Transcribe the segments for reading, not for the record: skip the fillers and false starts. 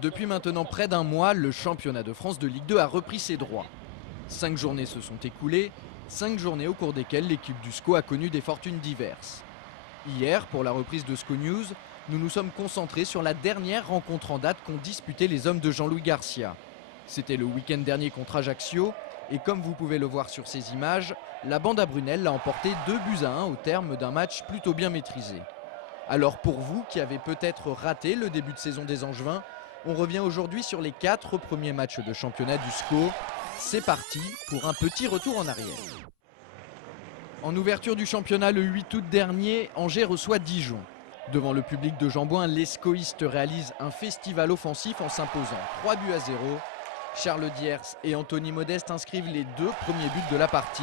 Depuis maintenant près d'un mois, le championnat de France de Ligue 2 a repris ses droits. 5 journées se sont écoulées, 5 journées au cours desquelles l'équipe du SCO a connu des fortunes diverses. Hier, pour la reprise de SCO News, nous nous sommes concentrés sur la dernière rencontre en date qu'ont disputé les hommes de Jean-Louis Garcia. C'était le week-end dernier contre Ajaccio, et comme vous pouvez le voir sur ces images, la bande à Brunel l'a emporté 2-1 au terme d'un match plutôt bien maîtrisé. Alors pour vous qui avez peut-être raté le début de saison des Angevins, on revient aujourd'hui sur les 4 premiers matchs de championnat du SCO. C'est parti pour un petit retour en arrière. En ouverture du championnat le 8 août dernier, Angers reçoit Dijon. Devant le public de Jambouin, les SCOistes réalisent un festival offensif en s'imposant 3-0. Charles Diers et Anthony Modeste inscrivent les 2 premiers buts de la partie.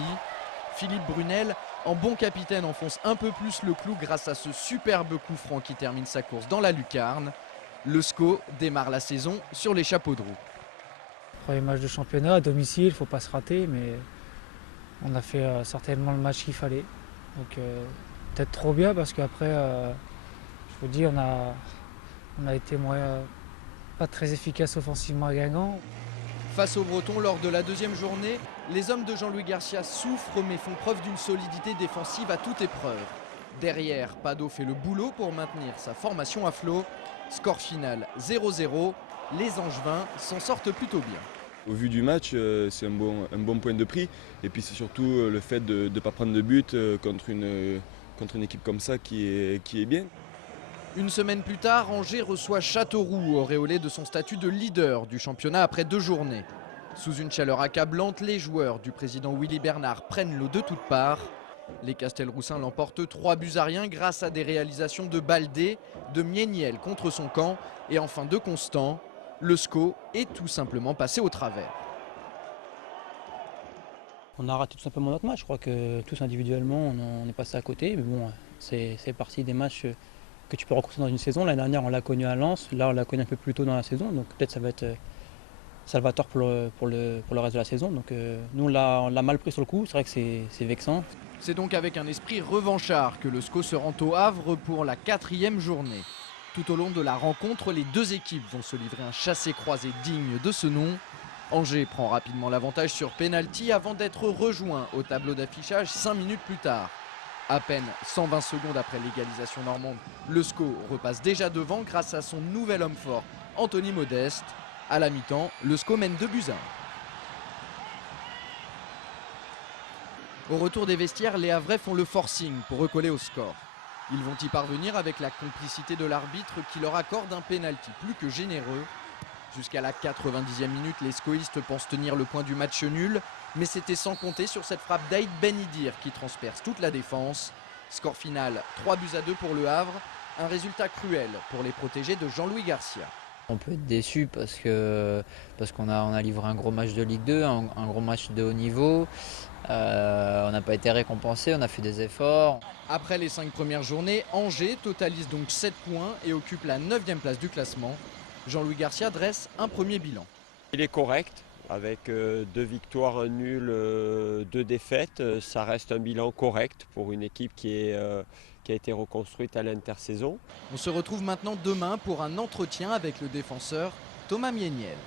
Philippe Brunel, en bon capitaine, enfonce un peu plus le clou grâce à ce superbe coup franc qui termine sa course dans la lucarne. Le SCO démarre la saison sur les chapeaux de roue. Premier match de championnat à domicile, il ne faut pas se rater, mais on a fait certainement le match qu'il fallait. Donc peut-être trop bien parce qu'après, je vous dis, on a été pas très efficace offensivement à Guingamp. Face aux Bretons lors de la deuxième journée, les hommes de Jean-Louis Garcia souffrent mais font preuve d'une solidité défensive à toute épreuve. Derrière, Pado fait le boulot pour maintenir sa formation à flot. Score final 0-0, les Angevins s'en sortent plutôt bien. Au vu du match, c'est un bon point de prix. Et puis c'est surtout le fait de ne pas prendre de but contre une équipe comme ça qui est bien. Une semaine plus tard, Angers reçoit Châteauroux, auréolé de son statut de leader du championnat après 2 journées. Sous une chaleur accablante, les joueurs du président Willy Bernard prennent l'eau de toutes parts. Les Castelroussins l'emportent 3-1 grâce à des réalisations de Baldé, de Mieniel contre son camp et enfin de Constant. Le SCO est tout simplement passé au travers. On a raté tout simplement notre match. Je crois que tous individuellement, on est passé à côté. Mais bon, c'est partie des matchs que tu peux rencontrer dans une saison. L'année dernière, on l'a connu à Lens. Là, on l'a connu un peu plus tôt dans la saison. Donc peut-être ça va être salvateur pour le reste de la saison. Donc nous, on l'a mal pris sur le coup. C'est vrai que c'est vexant. C'est donc avec un esprit revanchard que le SCO se rend au Havre pour la 4e journée. Tout au long de la rencontre, les 2 équipes vont se livrer un chassé-croisé digne de ce nom. Angers prend rapidement l'avantage sur pénalty avant d'être rejoint au tableau d'affichage 5 minutes plus tard. À peine 120 secondes après l'égalisation normande, le SCO repasse déjà devant grâce à son nouvel homme fort, Anthony Modeste. À la mi-temps, le SCO mène 2-1. Au retour des vestiaires, les Havrais font le forcing pour recoller au score. Ils vont y parvenir avec la complicité de l'arbitre qui leur accorde un pénalty plus que généreux. Jusqu'à la 90e minute, les SCOistes pensent tenir le point du match nul, mais c'était sans compter sur cette frappe d'Aïd Ben Idir qui transperce toute la défense. Score final 3-2 pour le Havre, un résultat cruel pour les protégés de Jean-Louis Garcia. On peut être déçu parce qu'on a livré un gros match de Ligue 2, un gros match de haut niveau. On n'a pas été récompensé, on a fait des efforts. Après les 5 premières journées, Angers totalise donc 7 points et occupe la 9e place du classement. Jean-Louis Garcia dresse un premier bilan. Il est correct, avec 2 victoires nulles, 2 défaites. Ça reste un bilan correct pour une équipe qui a été reconstruite à l'intersaison. On se retrouve maintenant demain pour un entretien avec le défenseur Thomas Mieniel.